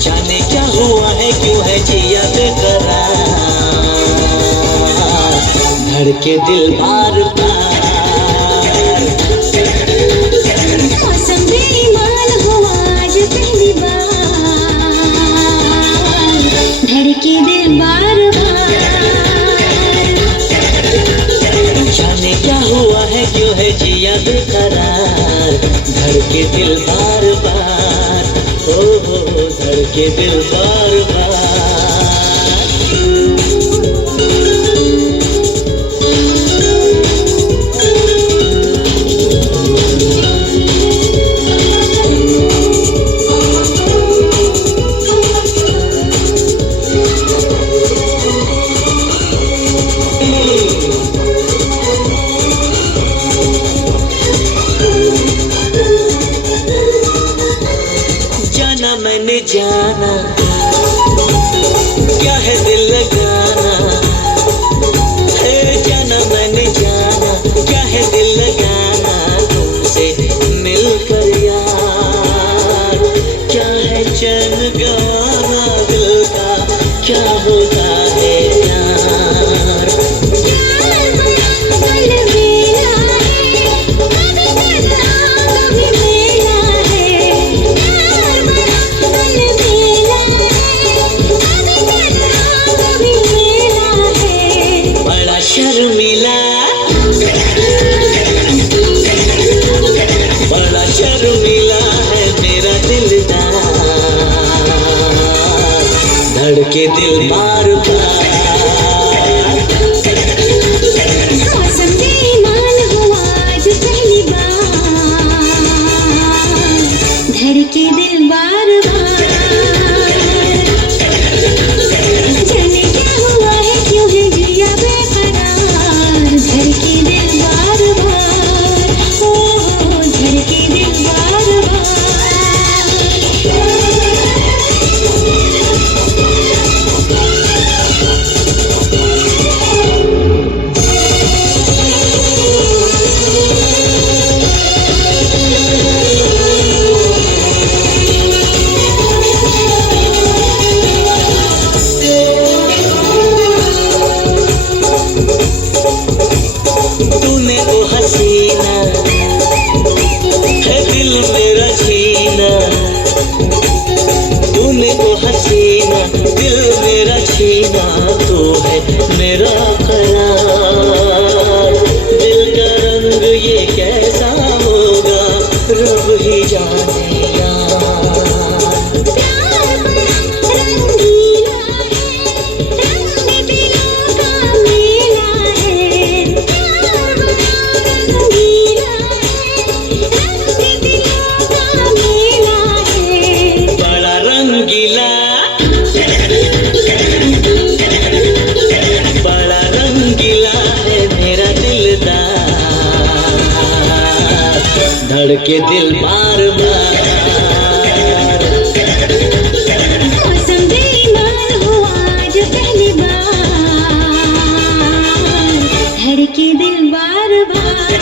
जाने क्या हुआ है, क्यों है जिया बेकरार, धड़के दिल बार बार। मौसम बेईमान हुआ आज पहली बार, धड़के दिल बार बार। जाने क्या हुआ है, क्यों है जिया बेकरार, धड़के दिल बार बार। ओ धड़के दिल बार बार। जाना मैंने जाना, क्या है दिल लगाना, है जाना मैंने जाना, क्या है दिल लगाना, तुमसे मिलकर यार, क्या है चैन गवाना दिल का, क्या होता है यार। शर्मिला, बड़ा शर्मिला है मेरा दिलदार, धड़के दिल बार बार। मौसम बेईमान हुआ आज पहली बार, धड़के दिल बार बार। जाने क्या हुआ है, क्यों है जिया बेकरार, धड़के दिल बार बार। ओ धड़के दिल बार बार। तूने वो हसीना है दिल मेरा छीना, तूने वो हसीना दिल मेरा छीना, तू है मेरा करार। दिल का रंग ये कैसा होगा, रब ही जाने यार। प्यार बड़ा रंगीला है, रंग दिलों का मेला है। प्यार बड़ा रंगीला है, रंग दिलों का मेला है। बड़ा रंगीला, बड़ा रंगीला है मेरा दिलदार, धड़के दिल बार बार। मौसम बेईमान हुआ आज पहली बार, धड़के दिल बार बार।